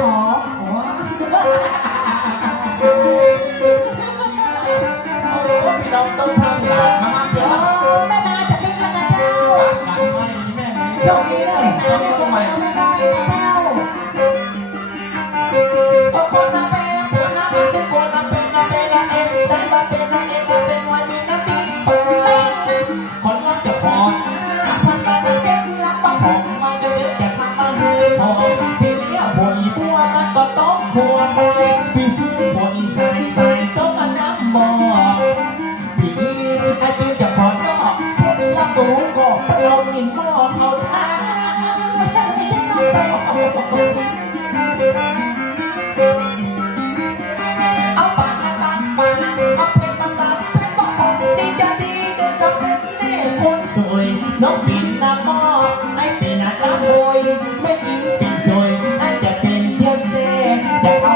ขอขอเราต้องทำหลานมามากเพื่อหลานโอ้แม่นาจะเป็นยังไงเจ้าไม่แม่โชคดีนะแม่นาเนี่ยทำไมแม่นาเจ้าโอ้คนละเป็นคนละเป็นคนละเป็นละเป็นละเอ็มได้ละเป็นละเอ็มละเป็น วแล้วก็ต้องหัวตายปีสูงหัวอีสายตายต้องมาน้ำบ่อปีนี้อาจารย์จะผ่อนอกเท็ดลับรู้ก็ปลงมินหม้อเขาท้าเอาปากมาตัดปากเอาเพชรมาตัดเพชรมาตัดดีจดีดูำเส้นเน่คนสวยน้องปี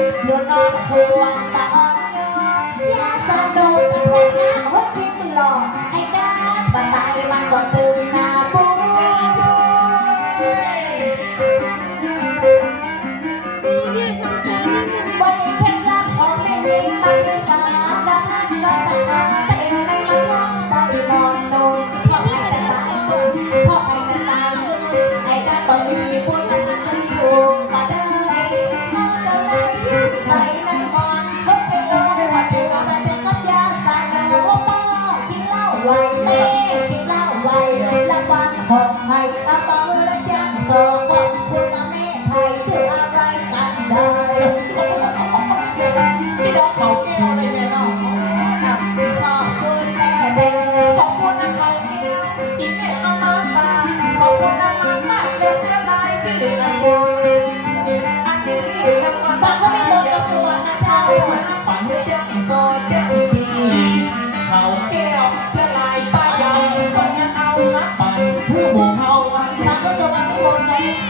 luôn non hoàng ta nhớ. Dạ, Ra sân đồ thật là hốt tiếng lò. Anh ta tay mang còn từ Bye.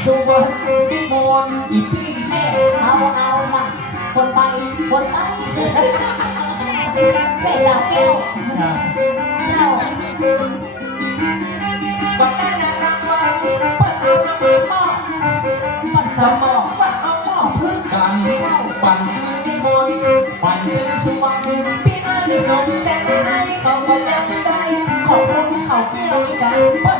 สุวรรณมวนอีพี่แม่เอาเอามาคนไปคนไปเป็นเราแก้วเราก็ได้นะรักว่าปัดเอาน้มือหม้อปัดเอาหม้อปัดเอาหม้อพื้นกันปั่นพื้นที่มนปั่นพื้นสุวรรณพี่อ้ายสมแต่ในในเขาก็ดังใจขอบคุณเขาแกี่ยวกันปัด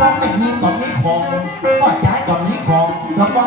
ร้องไม่มีก่อนนี้ของก็ใช้าก่อนนี้ของแล้วก็